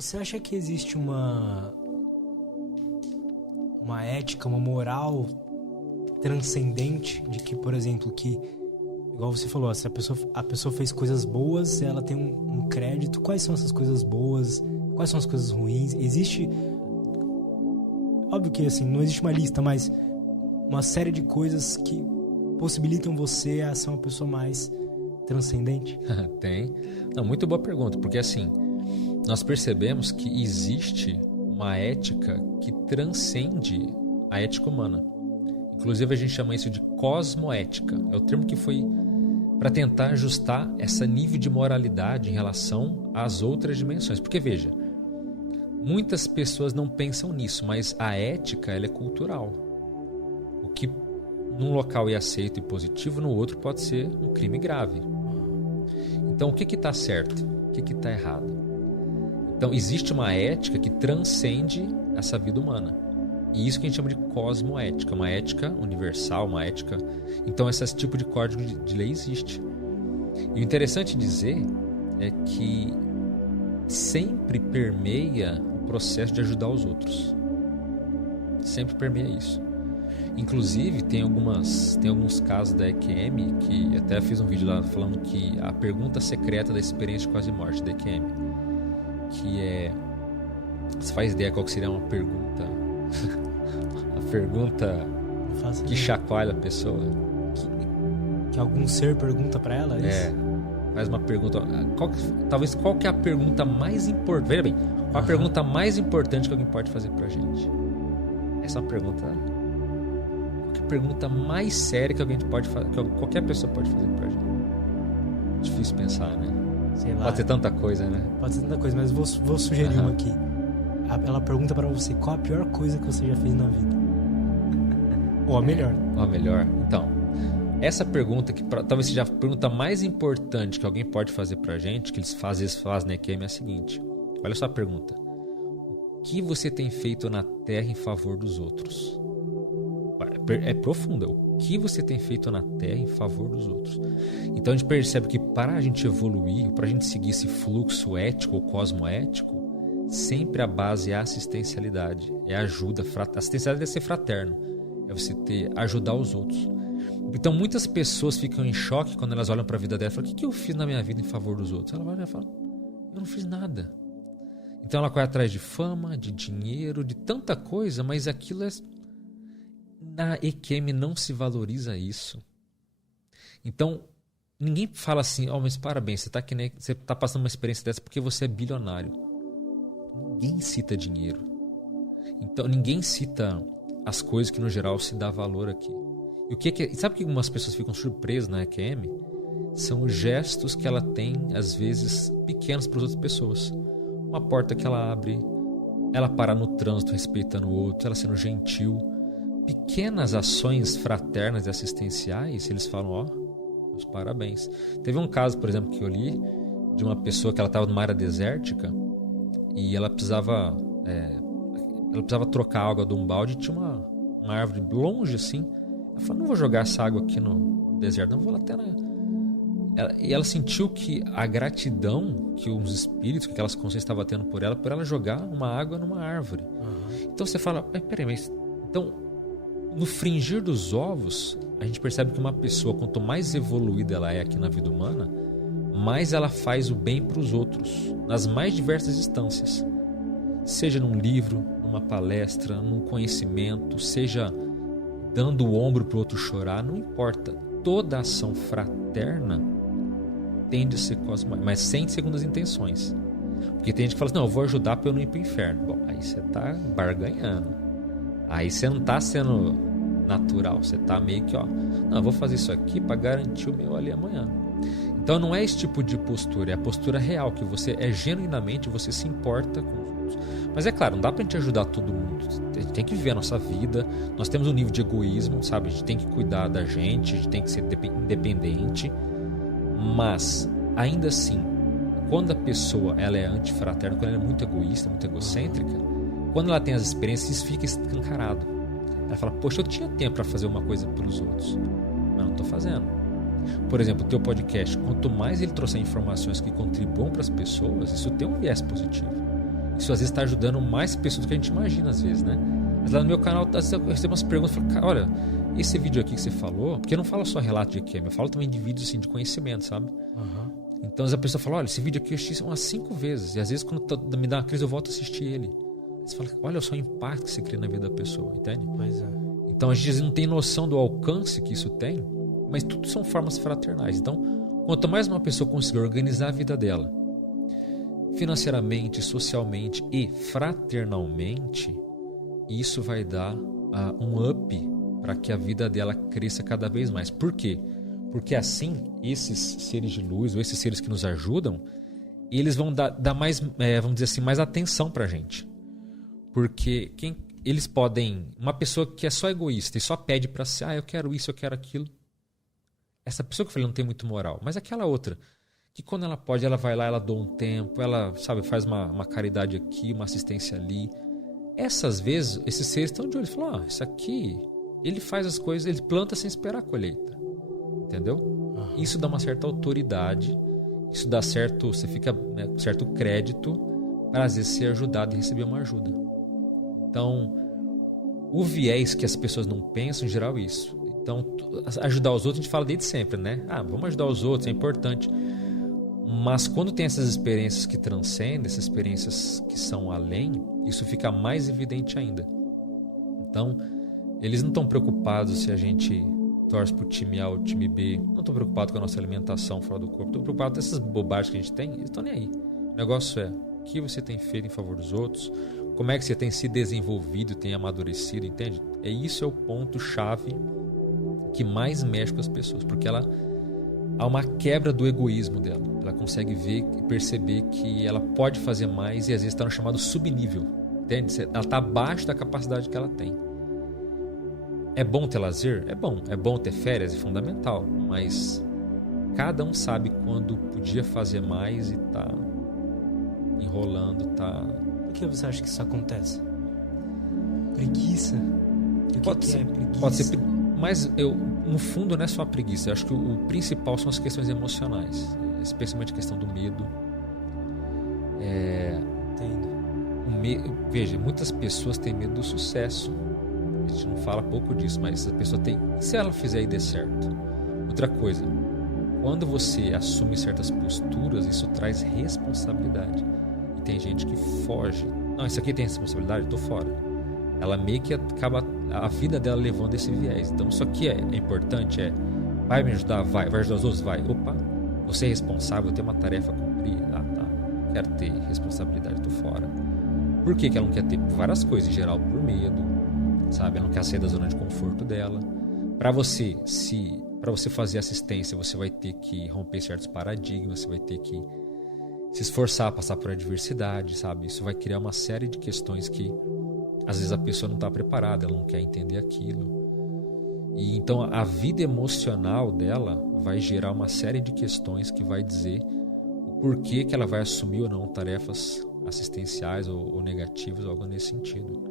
Você acha que existe uma ética, uma moral transcendente de que, por exemplo, que, igual você falou, se a pessoa fez coisas boas, ela tem um crédito. Quais são essas coisas boas? Quais são as coisas ruins? Existe... Óbvio que, assim, não existe uma lista, mas uma série de coisas que possibilitam você a ser uma pessoa mais transcendente? Tem. Não, muito boa pergunta, porque assim, nós percebemos que existe uma ética que transcende a ética humana. Inclusive a gente chama isso de cosmoética. É o termo que foi para tentar ajustar esse nível de moralidade em relação às outras dimensões. Porque veja, muitas pessoas não pensam nisso, mas a ética ela é cultural. O que num local é aceito e positivo, no outro pode ser um crime grave. Então o que está certo? O que está errado? Então existe uma ética que transcende essa vida humana. E isso que a gente chama de cosmoética, uma ética universal, uma ética... Então esse tipo de código de lei existe. E o interessante dizer é que sempre permeia o processo de ajudar os outros. Sempre permeia isso. Inclusive tem alguns casos da EQM, que até fiz um vídeo lá falando que a pergunta secreta da experiência de quase morte da EQM, que é... Você faz ideia qual que seria uma pergunta? A pergunta que chacoalha a pessoa. Que algum ser pergunta pra ela? Faz uma pergunta. Qual que é a pergunta mais importante? Veja bem, qual a pergunta mais importante que alguém pode fazer pra gente? Essa é uma pergunta. Qual que é a pergunta mais séria que alguém pode fazer, que qualquer pessoa pode fazer pra gente? Difícil pensar, né? Sei lá. Pode ser tanta coisa, né? Pode ser tanta coisa, mas vou sugerir uma aqui. Ela pergunta pra você qual a pior coisa que você já fez na vida. Ou a melhor. Ou a melhor. Então, essa pergunta, que talvez seja a pergunta mais importante que alguém pode fazer pra gente, que eles fazem na EQM, é a seguinte. Olha só a pergunta. O que você tem feito na Terra em favor dos outros? É profunda. O que você tem feito na Terra em favor dos outros? Então a gente percebe que para a gente evoluir, para a gente seguir esse fluxo ético ou cosmoético, sempre a base é a assistencialidade, é a ajuda. A assistencialidade é ser fraterno, é você ajudar os outros. Então muitas pessoas ficam em choque quando elas olham para a vida dela e falam: o que eu fiz na minha vida em favor dos outros? Ela vai e fala: eu não fiz nada. Então ela corre atrás de fama, de dinheiro, de tanta coisa, mas aquilo é... Na EQM não se valoriza isso. Então ninguém fala assim: mas parabéns, você tá passando uma experiência dessa porque você é bilionário. Ninguém cita dinheiro. Então ninguém cita as coisas que no geral se dá valor aqui. E sabe que algumas pessoas ficam surpresas na EQM? São os gestos que ela tem, às vezes, pequenos para as outras pessoas. Uma porta que ela abre, ela parar no trânsito respeitando o outro, ela sendo gentil. Pequenas ações fraternas e assistenciais, eles falam: meus parabéns. Teve um caso, por exemplo, que eu li, de uma pessoa que ela estava numa área desértica e ela precisava trocar a água de um balde, e tinha uma árvore longe assim. Ela falou: não vou jogar essa água aqui no deserto, não, vou lá até E ela sentiu que a gratidão que os espíritos, que aquelas consciências estavam tendo por ela jogar uma água numa árvore. Então você fala: peraí, mas... Então, no fringir dos ovos, a gente percebe que uma pessoa, quanto mais evoluída ela é aqui na vida humana, mais ela faz o bem para os outros, nas mais diversas instâncias. Seja num livro, numa palestra, num conhecimento, seja dando o ombro para o outro chorar, não importa. Toda ação fraterna tende a ser cosmoética, mas sem segundas intenções. Porque tem gente que fala assim: não, eu vou ajudar para eu não ir para o inferno. Bom, aí você está barganhando. Aí você não está sendo natural. Você está meio que, não, eu vou fazer isso aqui para garantir o meu ali amanhã. Então não é esse tipo de postura, é a postura real, que você genuinamente, você se importa com os outros. Mas é claro, não dá pra gente ajudar todo mundo. A gente tem que viver a nossa vida. Nós temos um nível de egoísmo, sabe? A gente tem que cuidar da gente, a gente tem que ser independente. Mas, ainda assim, quando a pessoa ela é antifraterna, quando ela é muito egoísta, muito egocêntrica, quando ela tem as experiências, isso fica escancarado. Ela fala: poxa, eu tinha tempo para fazer uma coisa pelos outros, mas não estou fazendo. Por exemplo, o teu podcast, quanto mais ele trouxer informações que contribuam para as pessoas, isso tem um viés positivo. Isso às vezes está ajudando mais pessoas do que a gente imagina, às vezes, né? Mas lá no meu canal, às vezes eu recebo umas perguntas, eu falo, cara, olha, esse vídeo aqui que você falou, porque eu não falo só relato de EQM, eu falo também de vídeos assim, de conhecimento, sabe? Então, às vezes a pessoa fala, olha, esse vídeo aqui eu assisti umas 5 vezes, e às vezes quando me dá uma crise eu volto a assistir ele. Você fala, olha só o impacto que você cria na vida da pessoa, entende? Pois é. Então a gente não tem noção do alcance que isso tem, mas tudo são formas fraternais. Então, quanto mais uma pessoa conseguir organizar a vida dela, financeiramente, socialmente e fraternalmente, isso vai dar um up para que a vida dela cresça cada vez mais. Por quê? Porque assim, esses seres de luz, ou esses seres que nos ajudam, eles vão dar mais, vamos dizer assim, mais atenção para a gente. Porque eles podem... Uma pessoa que é só egoísta e só pede para si, eu quero isso, eu quero aquilo. Essa pessoa que eu falei não tem muito moral. Mas aquela outra, que quando ela pode, ela vai lá, ela doa um tempo, ela, sabe, faz uma caridade aqui, uma assistência ali. Essas vezes, esses seres estão de olho. Falam, isso aqui, ele faz as coisas, ele planta sem esperar a colheita. Entendeu? Isso dá uma certa autoridade, isso dá certo, você fica com certo crédito para às vezes ser ajudado e receber uma ajuda. Então, o viés que as pessoas não pensam, em geral, é isso. Então, ajudar os outros, a gente fala desde sempre, né? Vamos ajudar os outros, é importante. Mas quando tem essas experiências que transcendem, essas experiências que são além, isso fica mais evidente ainda. Então, eles não estão preocupados se a gente torce pro time A ou time B, não estão preocupados com a nossa alimentação fora do corpo, estão preocupados com essas bobagens que a gente tem, eles estão nem aí. O negócio é, o que você tem feito em favor dos outros, como é que você tem se desenvolvido, tem amadurecido, entende? Isso é o ponto-chave que mais mexe com as pessoas, porque há uma quebra do egoísmo dela. Ela consegue ver e perceber que ela pode fazer mais e às vezes está no chamado subnível, entende? Ela está abaixo da capacidade que ela tem. É bom ter lazer? É bom ter férias, é fundamental, mas cada um sabe quando podia fazer mais e tá enrolando, tá... Por que você acha que isso acontece? Preguiça? Pode ser preguiça? Mas no fundo não é só a preguiça, eu acho que o principal são as questões emocionais, especialmente a questão do medo. Entendo. Veja, muitas pessoas têm medo do sucesso. A gente não fala pouco disso, mas a pessoa tem... Se ela fizer e der certo. Outra coisa, quando você assume certas posturas, isso traz responsabilidade. E tem gente que foge. Não, isso aqui tem responsabilidade? Eu tô fora. Ela meio que acaba a vida dela levando esse viés. Então isso aqui é importante, vai me ajudar? Vai ajudar os outros? Vai. Opa, você é responsável, tem uma tarefa a cumprir. Tá. Quero ter responsabilidade, tô fora. Por que ela não quer ter? Por várias coisas, em geral por medo, sabe? Ela não quer sair da zona de conforto dela. Para você fazer assistência, você vai ter que romper certos paradigmas, você vai ter que se esforçar, passar por adversidade, sabe? Isso vai criar uma série de questões que às vezes a pessoa não está preparada, ela não quer entender aquilo. E então a vida emocional dela vai gerar uma série de questões que vai dizer o porquê que ela vai assumir ou não tarefas assistenciais ou negativas, algo nesse sentido.